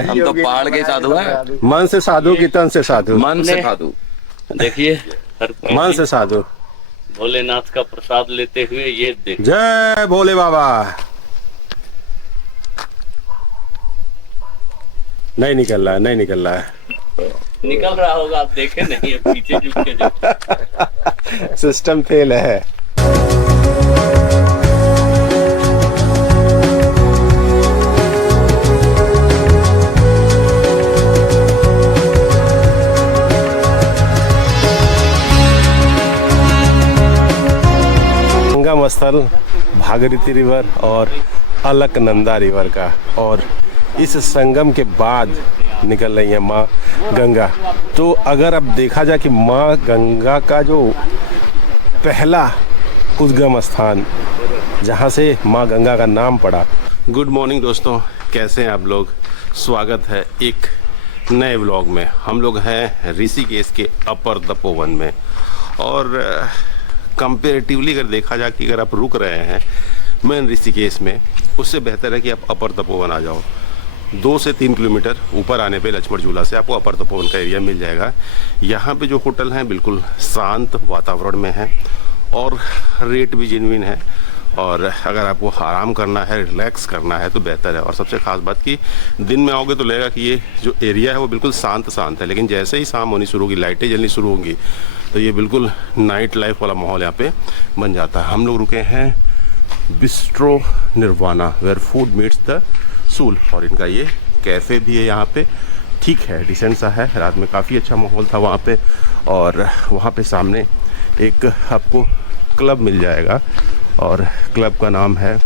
हम तो पहाड़ के साधु हैं। मन से साधु की तन से साधु। मन से साधु। देखिए हर मन से साधु। भोलेनाथ का प्रसाद लेते हुए ये देख। जय भोले बाबा। नहीं निकल रहा है, नहीं निकल रहा है। निकल रहा होगा, आप देखे नहीं, अब पीछे झुक के देखो। सिस्टम फेल है। संगम स्थल भागीरथी रिवर और अलकनंदा रिवर का, और इस संगम के बाद निकल रही है माँ गंगा। तो अगर अब देखा जाए कि माँ गंगा का जो पहला उद्गम स्थान जहाँ से माँ गंगा का नाम पड़ा। गुड मॉर्निंग दोस्तों, कैसे हैं आप लोग। स्वागत है एक नए व्लॉग में। हम लोग हैं ऋषिकेश के अपर तपोवन में, और कंपेरेटिवली अगर देखा जाए कि अगर आप रुक रहे हैं मेन ऋषिकेश में, उससे बेहतर है कि आप अपर तपोवन आ जाओ। 2 से 3 किलोमीटर ऊपर आने पे लक्ष्मण झूला से आपको अपर तपोवन का एरिया मिल जाएगा। यहाँ पे जो होटल हैं बिल्कुल शांत वातावरण में हैं और रेट भी जेन्युइन है, और अगर आपको आराम करना है, रिलैक्स करना है तो बेहतर है। और सबसे ख़ास बात कि दिन में आओगे तो लगेगा कि ये जो एरिया है वो बिल्कुल शांत है, लेकिन जैसे ही शाम होनी शुरू होगी, लाइटें जलनी शुरू होंगी, तो ये बिल्कुल नाइट लाइफ वाला माहौल यहाँ पे बन जाता है। हम लोग रुके हैं bistro Nirvana, where food meets the soul, और इनका ये कैफ़े भी है यहाँ पे। ठीक है, डिसेंट सा है। रात में काफ़ी अच्छा माहौल था वहाँ पे, और वहाँ पे सामने एक आपको क्लब मिल जाएगा, और क्लब का नाम है,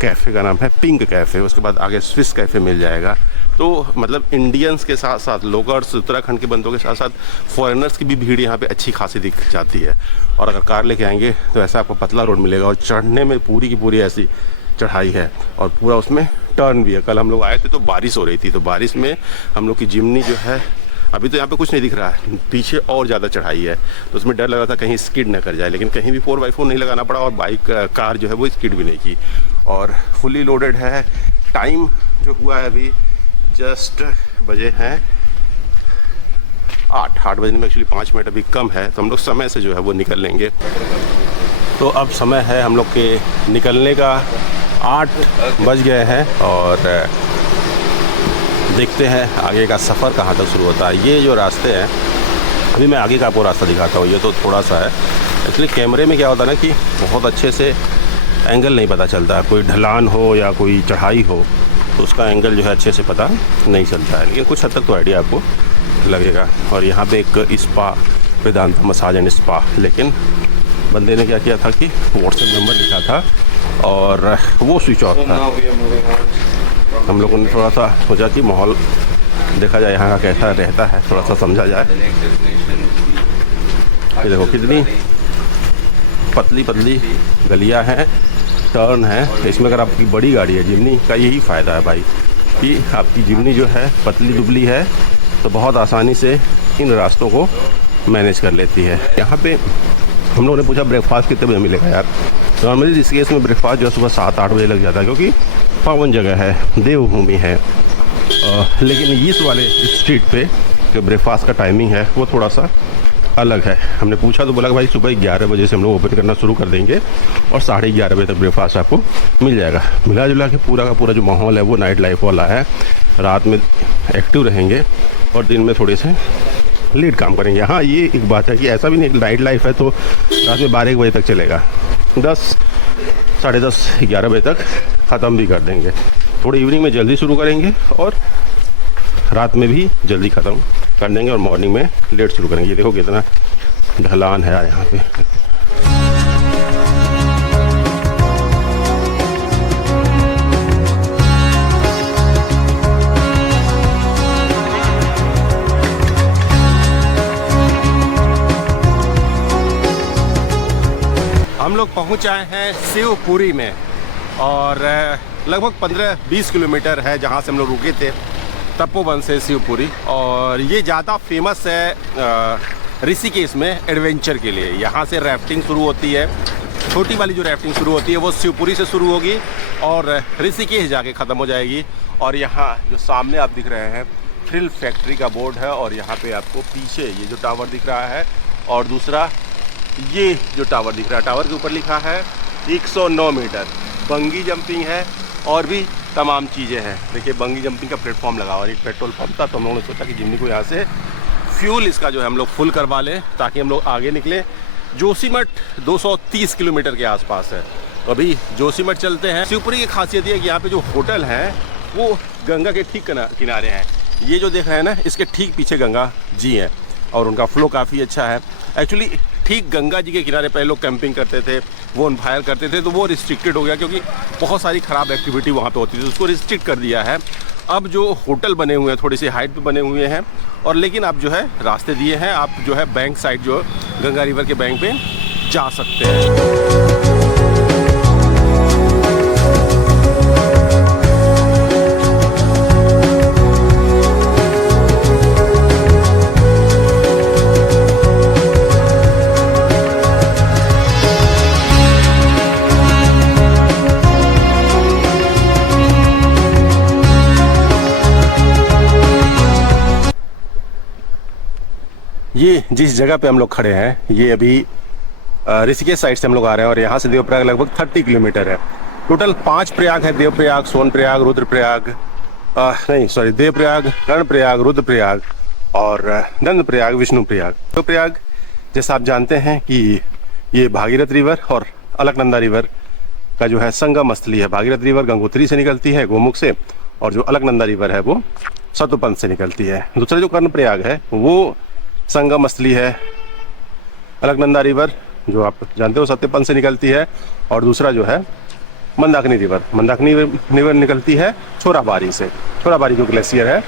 कैफ़े का नाम है पिंक कैफ़े। उसके बाद आगे स्विस कैफ़े मिल जाएगा। तो मतलब इंडियंस के साथ साथ लोकल्स, उत्तराखंड के बंदों के साथ साथ फॉरेनर्स की भी भीड़ यहाँ पे अच्छी खासी दिख जाती है। और अगर कार लेके आएंगे तो ऐसा आपको पतला रोड मिलेगा, और चढ़ने में पूरी की पूरी ऐसी चढ़ाई है, और पूरा उसमें टर्न भी है। कल हम लोग आए थे तो बारिश हो रही थी, तो बारिश में हम लोग की जिमनी जो है, अभी तो यहाँ पे कुछ नहीं दिख रहा है, पीछे और ज़्यादा चढ़ाई है, तो उसमें डर लग रहा था कहीं स्किड ना कर जाए, लेकिन कहीं भी 4x4 नहीं लगाना पड़ा, और बाइक कार जो है वो स्किड भी नहीं की, और फुली लोडेड है। टाइम जो हुआ है अभी जस्ट बजे हैं 8 बजने में एक्चुअली 5 मिनट अभी कम है, तो हम लोग समय से जो है वो निकल लेंगे। तो अब समय है हम लोग के निकलने का, 8 बज गए हैं, और देखते हैं आगे का सफ़र कहाँ तक शुरू होता है। ये जो रास्ते हैं, अभी मैं आगे का आपको रास्ता दिखाता हूँ। ये तो थोड़ा सा है, एक्चुअली कैमरे में क्या होता है ना कि बहुत अच्छे से एंगल नहीं पता चलता है। कोई ढलान हो या कोई चढ़ाई हो तो उसका एंगल जो है अच्छे से पता नहीं चलता है, लेकिन कुछ हद तक तो आइडिया आपको लगेगा। और यहाँ पे एक spa, Vedant massage and spa, लेकिन बंदे ने क्या किया था कि व्हाट्सएप नंबर लिखा था और वो स्विच ऑफ था। हम लोगों ने थोड़ा सा सोचा कि माहौल देखा जाए यहाँ का कैसा रहता है, थोड़ा सा समझा जाए। ये देखो कितनी पतली पतली गलियाँ हैं, टर्न है। इसमें अगर आपकी बड़ी गाड़ी है, जिमनी का यही फ़ायदा है भाई, कि आपकी जिमनी जो है पतली दुबली है, तो बहुत आसानी से इन रास्तों को मैनेज कर लेती है। यहाँ पे हम लोगों ने पूछा ब्रेकफास्ट कितने बजे मिलेगा यार। नॉर्मली ऋषिकेश में ब्रेकफास्ट जो है सुबह 7-8 बजे लग जाता है, क्योंकि पावन जगह है, देवभूमि है। लेकिन इस वाले स्ट्रीट पे जो ब्रेकफास्ट का टाइमिंग है वो थोड़ा सा अलग है। हमने पूछा तो बोला कि भाई सुबह 11 बजे से हम लोग ओपन करना शुरू कर देंगे, और 11:30 बजे तक ब्रेकफास्ट आपको मिल जाएगा। मिला जुला के पूरा का पूरा जो माहौल है वो नाइट लाइफ वाला है। रात में एक्टिव रहेंगे और दिन में थोड़े से लेट काम करेंगे। हाँ, ये एक बात है कि ऐसा भी नहीं नाइट लाइफ है तो रात में 12-1 बजे तक चलेगा, 10, 10:30, 11 बजे तक ख़त्म भी कर देंगे। थोड़ी इवनिंग में जल्दी शुरू करेंगे और रात में भी जल्दी ख़त्म कर देंगे, और मॉर्निंग में लेट शुरू करेंगे। ये देखो कितना ढलान है यहाँ पे। हम लोग पहुँच आए हैं शिवपुरी में, और लगभग 15-20 किलोमीटर है जहाँ से हम लोग रुके थे, तपोवन से शिवपुरी। और ये ज़्यादा फेमस है ऋषिकेश में एडवेंचर के लिए। यहाँ से राफ्टिंग शुरू होती है, छोटी वाली जो राफ्टिंग शुरू होती है वो शिवपुरी से शुरू होगी और ऋषिकेश जाके ख़त्म हो जाएगी। और यहाँ जो सामने आप दिख रहे हैं थ्रिल फैक्ट्री का बोर्ड है, और यहाँ पे आपको पीछे ये जो टावर दिख रहा है, और दूसरा ये जो टावर दिख रहा है, टावर के ऊपर लिखा है 109 मीटर। बंगी जंपिंग है और भी तमाम चीज़ें हैं। देखिए बंगी जंपिंग का प्लेटफॉर्म लगा और एक पेट्रोल पंप था, तो हम लोगों ने सोचा कि जिम्नी को यहाँ से फ्यूल इसका जो है हम लोग फुल करवा लें ताकि हम लोग आगे निकलें। जोशीमठ 230 किलोमीटर के आसपास है, तो अभी जोशीमठ चलते हैं। शिवपुरी की खासियत ये है कि यहाँ पे जो होटल हैं वो गंगा के ठीक किनारे हैं। ये जो देख रहे हैं ना, इसके ठीक पीछे गंगा जी हैं और उनका फ्लो काफ़ी अच्छा है। एक्चुअली ठीक गंगा जी के किनारे पहले लोग कैंपिंग करते थे, वो फायर करते थे, तो वो रिस्ट्रिक्टेड हो गया क्योंकि बहुत सारी ख़राब एक्टिविटी वहाँ पे होती थी, उसको रिस्ट्रिक्ट कर दिया है। अब जो होटल बने हुए हैं थोड़ी सी हाइट पे बने हुए हैं, और लेकिन आप जो है रास्ते दिए हैं, आप जो है बैंक साइड जो गंगा रिवर के बैंक पे जा सकते हैं। ये जिस जगह पे हम लोग खड़े हैं, ये अभी ऋषिकेश साइड से हम लोग आ रहे हैं और यहाँ से देवप्रयाग लगभग 30 किलोमीटर है। टोटल 5 प्रयाग है, देवप्रयाग, सोनप्रयाग, रुद्रप्रयाग, देवप्रयाग, कर्णप्रयाग, रुद्रप्रयाग और नंदप्रयाग, विष्णुप्रयाग। देवप्रयाग जैसा आप जानते हैं कि ये भागीरथ रिवर और अलकनंदा रिवर का जो है संगम स्थली है। भागीरथ रिवर गंगोत्री से निकलती है, गोमुख से, और जो अलकनंदा रिवर है वो सतोपंथ से निकलती है। दूसरा जो कर्णप्रयाग है वो संगम स्थली है। अलकनंदा रिवर जो आप जानते हो सत्यपंथ से निकलती है, और दूसरा जो है मंदाकिनी रिवर निकलती है छोराबारी से, छोराबारी जो ग्लेशियर है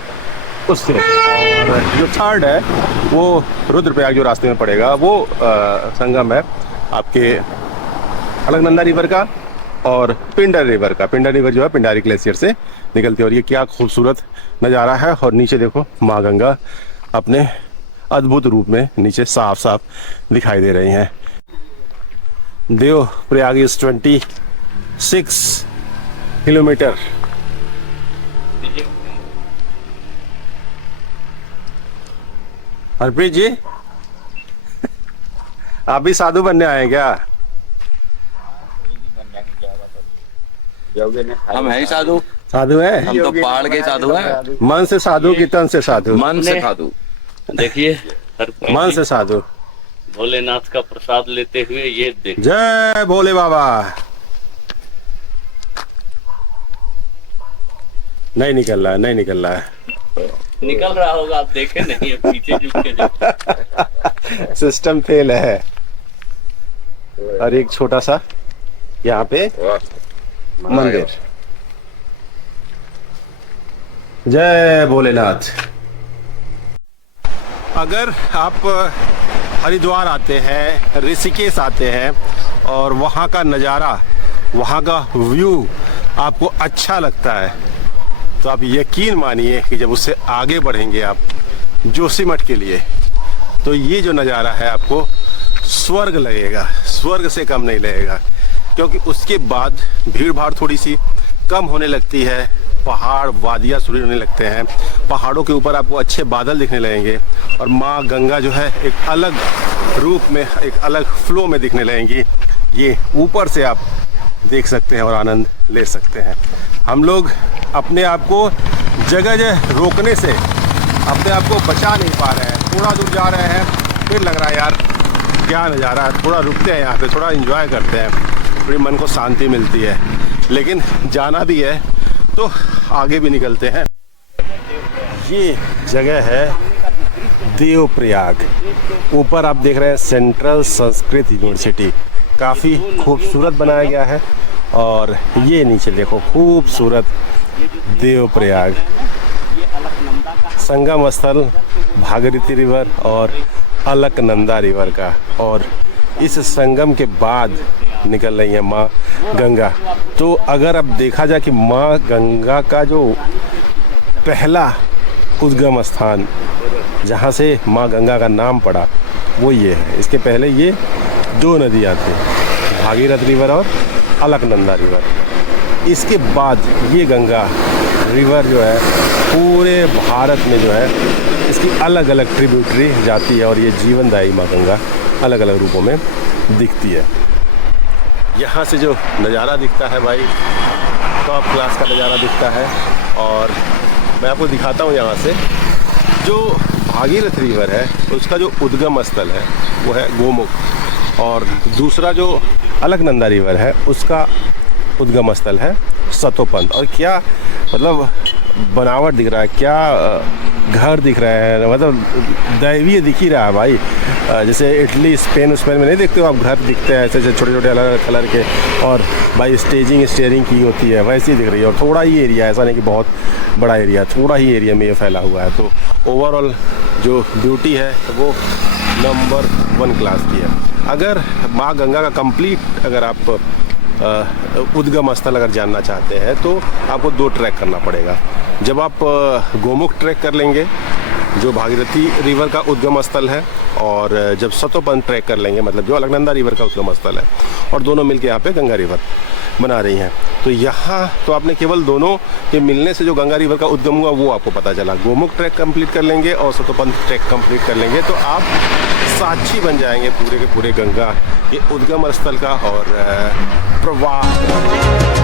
उससे। और जो थर्ड है वो रुद्रप्रयाग जो रास्ते में पड़ेगा, वो संगम है आपके अलकनंदा रिवर का और पिंडर रिवर का। पिंडर रिवर जो है पिंडारी ग्लेशियर से निकलती है। और ये क्या खूबसूरत नज़ारा है। और नीचे देखो माँ गंगा अपने अद्भुत रूप में नीचे साफ साफ दिखाई दे रही हैं। Devprayag is 26 kilometre. हरप्रीत जी आप भी साधु बनने आए क्या? हम है ही साधु। साधु है, हम तो पहाड़ के साधु हैं। मन से साधु की तन से साधु। मन से साधु। देखिए मन से साधु। भोलेनाथ का प्रसाद लेते हुए ये देख। जय भोले बाबा। नहीं निकल रहा है। निकल रहा होगा, आप देखे नहीं है, पीछे झुक के देखो। सिस्टम फेल है। और एक छोटा सा यहाँ पे मंदिर। जय भोलेनाथ। अगर आप हरिद्वार आते हैं, ऋषिकेश आते हैं और वहाँ का नज़ारा, वहाँ का व्यू आपको अच्छा लगता है, तो आप यकीन मानिए कि जब उससे आगे बढ़ेंगे आप जोशीमठ के लिए, तो ये जो नज़ारा है आपको स्वर्ग लगेगा, स्वर्ग से कम नहीं लगेगा। क्योंकि उसके बाद भीड़ भाड़ थोड़ी सी कम होने लगती है, पहाड़ वादियाँ शुरू होने लगते हैं, पहाड़ों के ऊपर आपको अच्छे बादल दिखने लगेंगे, और माँ गंगा जो है एक अलग रूप में, एक अलग फ्लो में दिखने लगेंगी। ये ऊपर से आप देख सकते हैं और आनंद ले सकते हैं। हम लोग अपने आप को जगह जगह रोकने से अपने आप को बचा नहीं पा रहे हैं। थोड़ा दूर जा रहे हैं, फिर लग रहा है यार क्या नज़ारा है, थोड़ा रुकते हैं यहाँ पे, थोड़ा एंजॉय करते हैं, थोड़ी मन को शांति मिलती है। लेकिन जाना भी है तो आगे भी निकलते हैं। ये जगह है देवप्रयाग। ऊपर आप देख रहे हैं सेंट्रल संस्कृत यूनिवर्सिटी, काफ़ी खूबसूरत बनाया गया है। और ये नीचे देखो खूबसूरत देवप्रयाग, संगम स्थल भागीरथी रिवर और अलकनंदा रिवर का। और इस संगम के बाद निकल रही है माँ गंगा। तो अगर अब देखा जाए कि माँ गंगा का जो पहला उद्गम स्थान जहाँ से माँ गंगा का नाम पड़ा वो ये है। इसके पहले ये 2 नदियाँ थी, भागीरथ रिवर और अलकनंदा रिवर। इसके बाद ये गंगा रिवर जो है पूरे भारत में जो है इसकी अलग अलग ट्रिब्यूटरी जाती है और ये जीवनदायी माँ गंगा अलग अलग रूपों में दिखती है। यहाँ से जो नज़ारा दिखता है भाई, टॉप क्लास का नज़ारा दिखता है। और मैं आपको दिखाता हूँ यहाँ से जो भागीरथ रिवर है उसका जो उद्गम स्थल है वो है गोमुख, और दूसरा जो अलकनंदा रिवर है उसका उद्गम स्थल है सतोपंथ। और क्या मतलब बनावट दिख रहा है, क्या घर दिख रहा है, मतलब दैवीय दिख ही रहा है भाई। जैसे इटली स्पेन में नहीं देखते हो आप घर दिखते हैं ऐसे छोटे छोटे अलग अलग कलर के, और भाई स्टेयरिंग की होती है वैसे ही दिख रही है। और थोड़ा ही एरिया, ऐसा नहीं कि बहुत बड़ा एरिया, थोड़ा ही एरिया में ये फैला हुआ है। तो ओवरऑल जो ब्यूटी है वो नंबर 1 क्लास की है। अगर माँ गंगा का कंप्लीट अगर आप उद्गम स्थल अगर जानना चाहते हैं तो आपको 2 ट्रैक करना पड़ेगा। जब आप गोमुख ट्रैक कर लेंगे जो भागीरथी रिवर का उद्गम स्थल है, और जब सतोपंथ ट्रैक कर लेंगे मतलब जो अलकनंदा रिवर का उद्गम स्थल है, और दोनों मिलके यहाँ पे गंगा रिवर बना रही हैं। तो यहाँ तो आपने केवल दोनों के मिलने से जो गंगा रिवर का उद्गम हुआ वो आपको पता चला। गोमुख ट्रैक कंप्लीट कर लेंगे और सतोपंथ ट्रैक कंप्लीट कर लेंगे तो आप साक्षी बन जाएंगे पूरे के पूरे गंगा के उद्गम स्थल का और प्रवाह।